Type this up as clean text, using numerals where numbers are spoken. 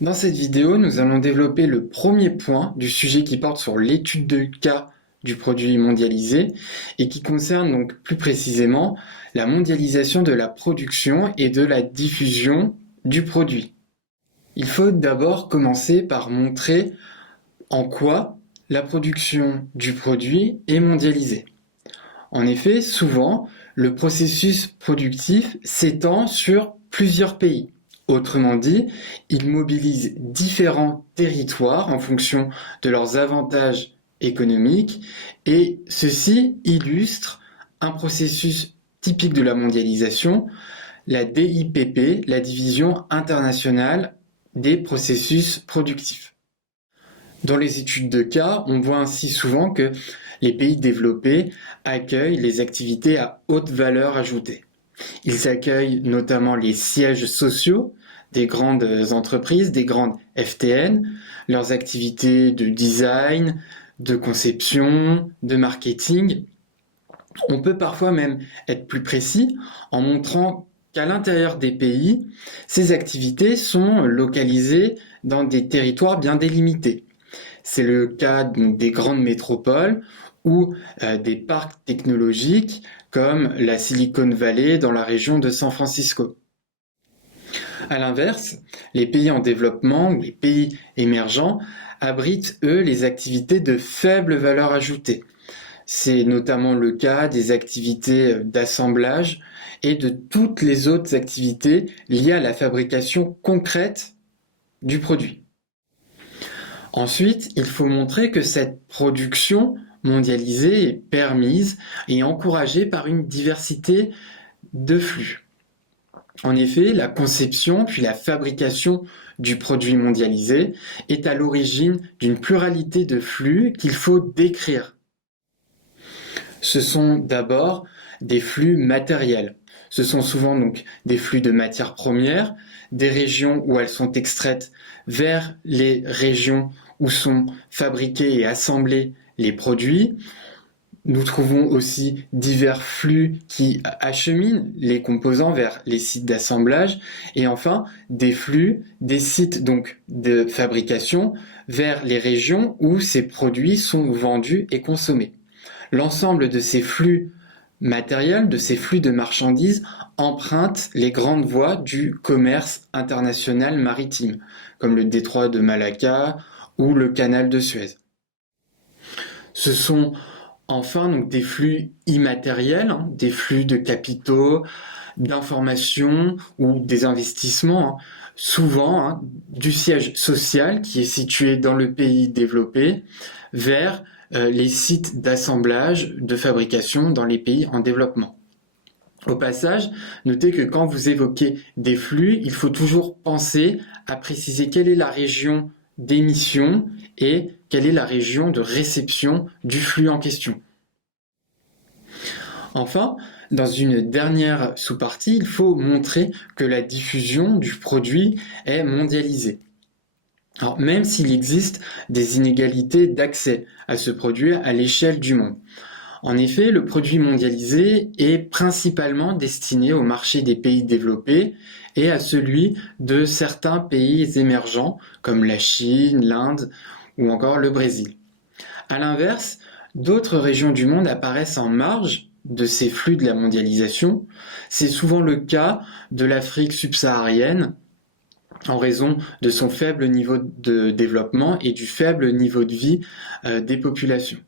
Dans cette vidéo, nous allons développer le premier point du sujet qui porte sur l'étude de cas du produit mondialisé et qui concerne donc plus précisément la mondialisation de la production et de la diffusion du produit. Il faut d'abord commencer par montrer en quoi la production du produit est mondialisée. En effet, souvent, le processus productif s'étend sur plusieurs pays. Autrement dit, il mobilise différents territoires en fonction de leurs avantages économiques et ceci illustre un processus typique de la mondialisation, la DIPP, la division internationale des processus productifs. Dans les études de cas, on voit ainsi souvent que les pays développés accueillent les activités à haute valeur ajoutée. Ils accueillent notamment les sièges sociaux des grandes entreprises, des grandes FTN, leurs activités de design, de conception, de marketing. On peut parfois même être plus précis en montrant qu'à l'intérieur des pays, ces activités sont localisées dans des territoires bien délimités. C'est le cas des grandes métropoles ou des parcs technologiques comme la Silicon Valley dans la région de San Francisco. À l'inverse, les pays en développement ou les pays émergents abritent, eux, les activités de faible valeur ajoutée. C'est notamment le cas des activités d'assemblage et de toutes les autres activités liées à la fabrication concrète du produit. Ensuite, il faut montrer que cette production mondialisée est permise et encouragée par une diversité de flux. En effet, la conception puis la fabrication du produit mondialisé est à l'origine d'une pluralité de flux qu'il faut décrire. Ce sont d'abord des flux matériels. Ce sont souvent donc des flux de matières premières, des régions où elles sont extraites vers les régions où sont fabriqués et assemblés les produits. Nous trouvons aussi divers flux qui acheminent les composants vers les sites d'assemblage et enfin des flux des sites donc de fabrication vers les régions où ces produits sont vendus et consommés. L'ensemble de ces flux matériels, de ces flux de marchandises empruntent les grandes voies du commerce international maritime, comme le détroit de Malacca ou le canal de Suez. Ce sont enfin donc des flux immatériels, des flux de capitaux, d'informations ou des investissements, souvent du siège social qui est situé dans le pays développé vers les sites d'assemblage, de fabrication dans les pays en développement. Au passage, notez que quand vous évoquez des flux, il faut toujours penser à préciser quelle est la région d'émission et quelle est la région de réception du flux en question. Enfin, dans une dernière sous-partie, il faut montrer que la diffusion du produit est mondialisée. Alors, même s'il existe des inégalités d'accès à ce produit à l'échelle du monde. En effet, le produit mondialisé est principalement destiné au marché des pays développés et à celui de certains pays émergents comme la Chine, l'Inde ou encore le Brésil. À l'inverse, d'autres régions du monde apparaissent en marge de ces flux de la mondialisation. C'est souvent le cas de l'Afrique subsaharienne en raison de son faible niveau de développement et du faible niveau de vie des populations.